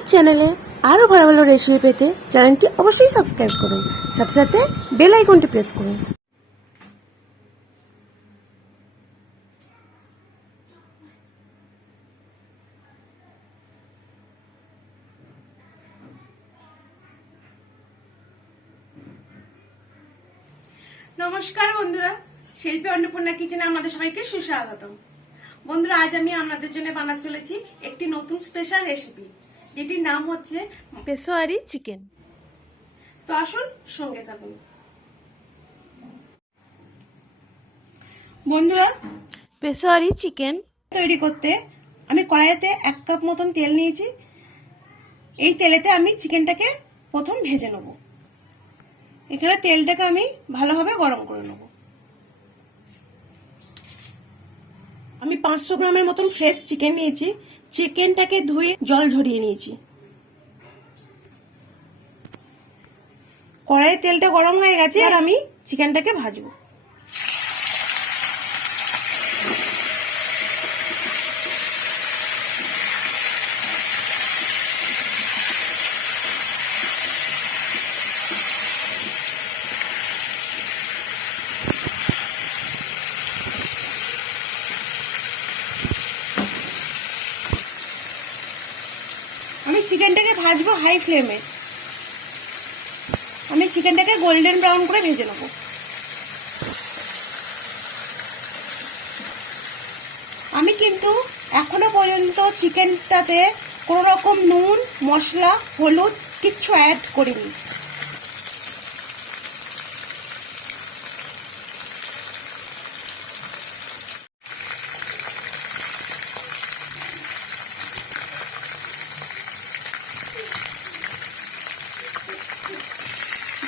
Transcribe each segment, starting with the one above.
আমার চ্যানেলে আরো ভালো ভালো রেসিপি পেতে চ্যানেলটি অবশ্যই সাবস্ক্রাইব করুন, সাথে সাথে বেল আইকনটি প্রেস করুন। নমস্কার বন্ধুরা, শিল্পী অন্নপূর্ণা কিচেনে আমাদের সবাইকে সুস্বাগতম। বন্ধুরা, আজ আমি আপনাদের জন্য বানাতে চলেছি একটি নতুন স্পেশাল রেসিপি, যেটির নাম হচ্ছে পেশোয়ারি চিকেন। তো আসুন সঙ্গে থাকুন। বন্ধুরা, পেশোয়ারি চিকেন তৈরি করতে আমি কড়াইতে 1 কাপ মতন তেল নিয়েছি। এই তেলেতে আমি চিকেনটাকে প্রথম ভেজে নেব। এখানে তেলটাকে আমি ভালোভাবে গরম করে নেব। আমি 500 গ্রামের মতন ফ্রেশ চিকেন নিয়েছি। চিকেনটাকে ধুয়ে জল ঝরিয়ে নিয়েছি। কড়াইয়ে তেলটা গরম হয়ে গেছে, আর আমি চিকেনটাকে ভাজবো। আমি চিকেনটাকে ভাজবো হাই ফ্লেমে। আমি চিকেনটাকে গোল্ডেন ব্রাউন করে ভেজে নেব। আমি কিন্তু এখনো পর্যন্ত চিকেনটাতে কোনো রকম নুন, মশলা, হলুদ কিচ্ছু অ্যাড করিনি।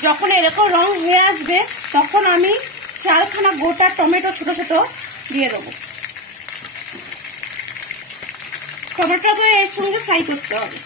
যখন এরকম রং হয়ে আসবে, তখন আমি 4খানা গোটা টমেটো ছোট ছোট দিয়ে দেবো। টমেটোকে এর সঙ্গে ফ্রাই করতে হবে।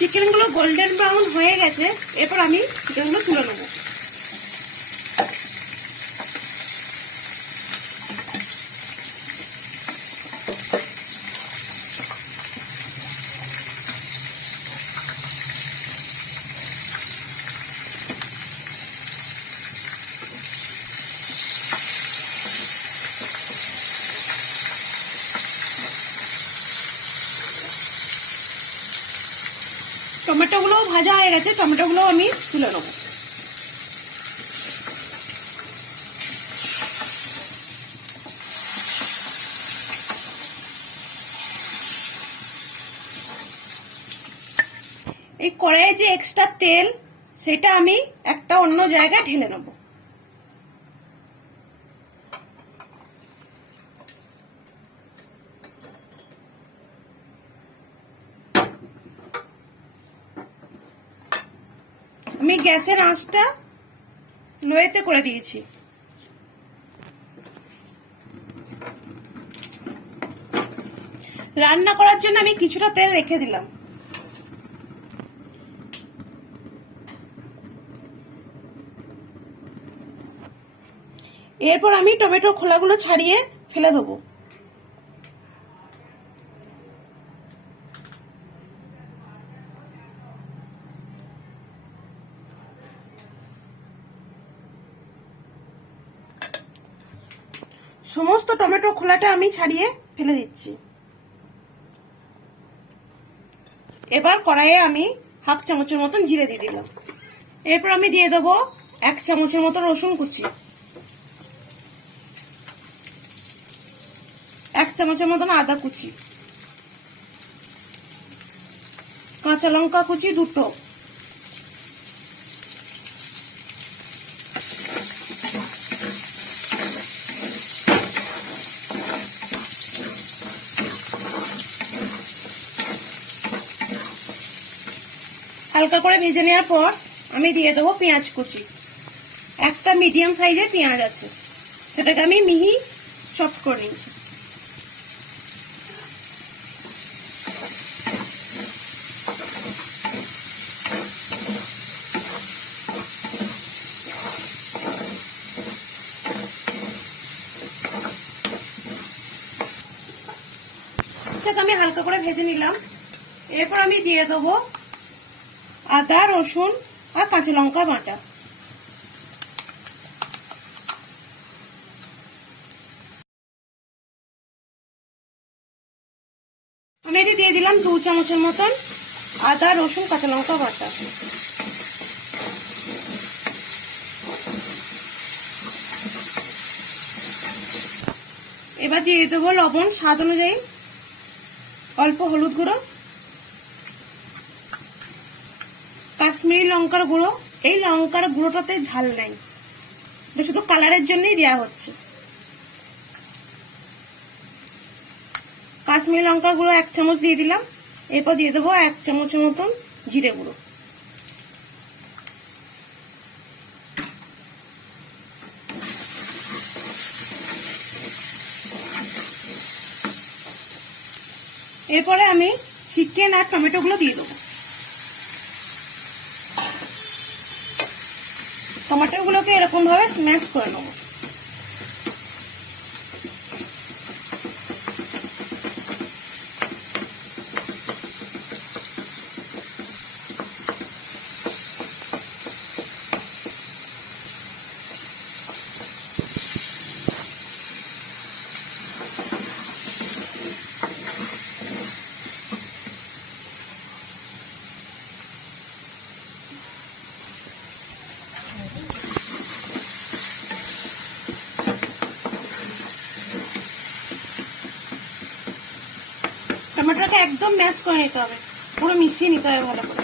চিকেনগুলো গোল্ডেন ব্রাউন হয়ে গেছে, এরপর আমি চিকেনগুলো তুলে নেব। টমেটোগুলো ভাজা হয়ে গেছে, টমেটোগুলো আমি তুলে নেব। এই কড়াইয়ে যে এক্সট্রা তেল, সেটা আমি একটা অন্য জায়গায় ঢেলে নেব। আমি গ্যাসের আঁচটা লোয়েতে করে দিয়েছি। রান্না করার জন্য আমি কিছুটা তেল রেখে দিলাম। এরপর আমি টমেটোর খোলাগুলো ছাড়িয়ে ফেলে দেবো। সমস্ত টমেটো খোলাটা আমি ছাড়িয়ে ফেলে দিচ্ছি। এবার কড়াইয়ে আমি 1/2 চামচের মতন জিরে দিয়ে দিলাম। এরপর আমি দিয়ে দেবো 1 চামচের মতো রসুন কুচি, 1 চামচের মতন আদা কুচি, কাঁচা লঙ্কা কুচি 2টো, হালকা করে ভেজে নেওয়ার পর আমি দিয়ে দেবো পেঁয়াজ কুচি। একটা মিডিয়াম সাইজের পেঁয়াজ আছে, সেটাকে আমি মিহি চপ করে নিয়েছি। আমি হালকা করে ভেজে নিলাম। এরপর আমি দিয়ে দেবো আদা, রসুন আর কাঁচা লঙ্কা বাটা। আমি এটি দিয়ে দিলাম 2 চামচের মতন আদা, রসুন, কাঁচা লঙ্কা বাটা। এবার দিয়ে দেবো লবণ স্বাদ অনুযায়ী, অল্প হলুদ গুঁড়ো, কাশ্মীরি লঙ্কার গুঁড়ো। এই লঙ্কার গুঁড়োটাতে ঝাল নাই, এটা শুধু কালারের জন্যই দেওয়া হচ্ছে। কাশ্মীরি লঙ্কার গুঁড়ো 1 চামচ দিয়ে দিলাম। এরপর দিয়ে দেবো 1 চামচের মতন জিরে গুঁড়ো। এরপরে আমি চিকেন আর টমেটো গুলো দিয়ে দেবো। টমেটো গুলোকে এরকম ভাবে স্ম্যাশ করে নেবো। টমেটোটাকে একদম ম্যাশ করে নিতে হবে, পুরো মিশিয়ে নিতে হবে ভালো করে।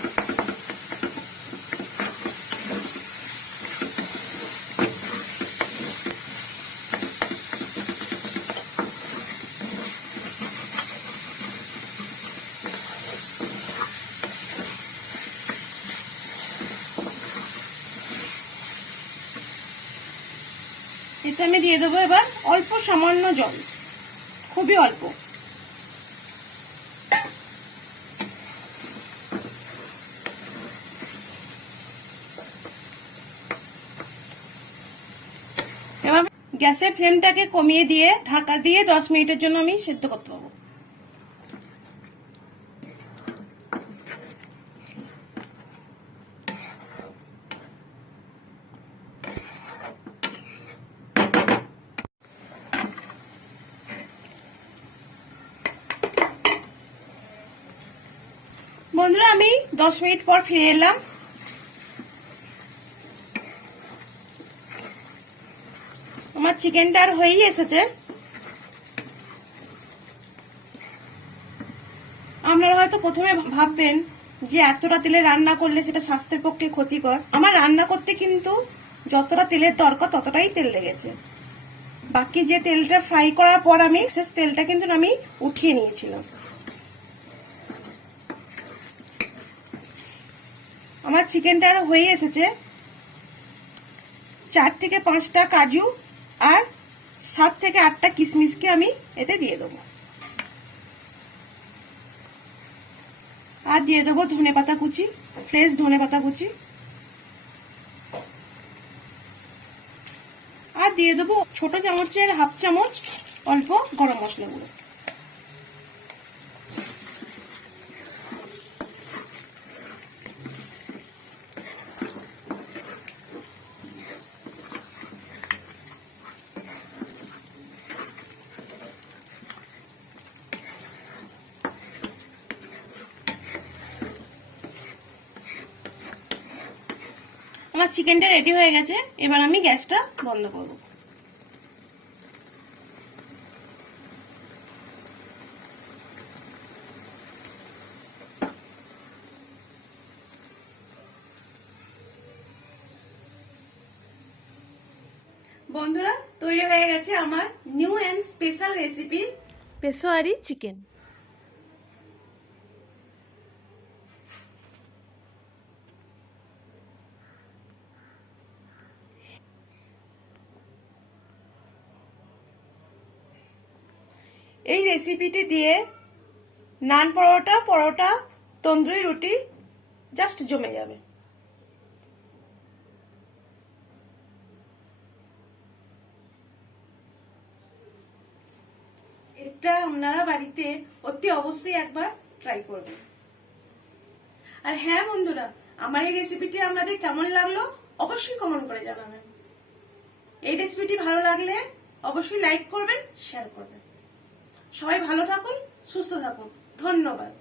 এতে আমি দিয়ে দেবো এবার অল্প সামান্য জল, খুবই অল্প। এবার গ্যাসের ফ্লেমটাকে কমিয়ে দিয়ে ঢাকা দিয়ে 10 মিনিটের জন্য আমি সেদ্ধ করতে পারবো। বন্ধুরা, আমি 10 মিনিট পর ফিরে এলাম। আমার চিকেনটা আর হয়েই এসেছে। আপনারা হয়তো প্রথমে ভাববেন যে এতটা তেলে রান্না করলে সেটা স্বাস্থ্যের পক্ষে ক্ষতিকর। আমার রান্না করতে কিন্তু যতটা তেলের দরকার ততটাই তেল লেগেছে। বাকি যে তেলটা ফ্রাই করার পর আমি শেষ তেলটা কিন্তু আমি উঠিয়ে নিয়েছিলাম। আমার চিকেনটা আর হয়ে এসেছে। 4 থেকে 5টা কাজু আর 7 থেকে 8টা কিশমিশকে আমি এতে দিয়ে দেবো। আর দিয়ে দেবো ধনেপাতা কুচি, ফ্রেশ ধনেপাতা কুচি। আর দিয়ে দেবো ছোট চামচের 1/2 চামচ অল্প গরম মশলা গুঁড়ো। আমার চিকেনটা রেডি হয়ে গেছে। এবার আমি গ্যাসটা বন্ধ করব। বন্ধুরা, তৈরি হয়ে গেছে আমার new and special recipe Peshawari chicken. এই রেসিপিটি দিয়ে নান পরোটা, পরোটা, তন্দুরি রুটি জাস্ট জমে যাবে। এটা আপনারা বাড়িতে অতি অবশ্যই একবার ট্রাই করবেন। আর হ্যাঁ বন্ধুরা, আমার এই রেসিপিটি আপনাদের কেমন লাগলো অবশ্যই কমেন্ট করে জানাবেন। এই রেসিপিটি ভালো লাগলে অবশ্যই লাইক করবেন, শেয়ার করবেন। সবাই ভালো থাকুন, সুস্থ থাকুন। ধন্যবাদ।